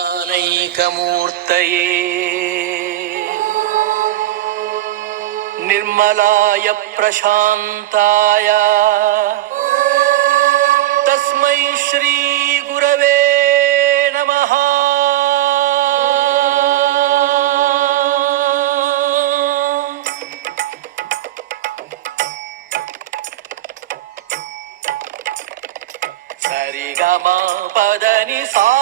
नैकमूर्तये निर्मलाय प्रशान्ताय तस्मै श्रीगुरवे नमः सरि पदनि सा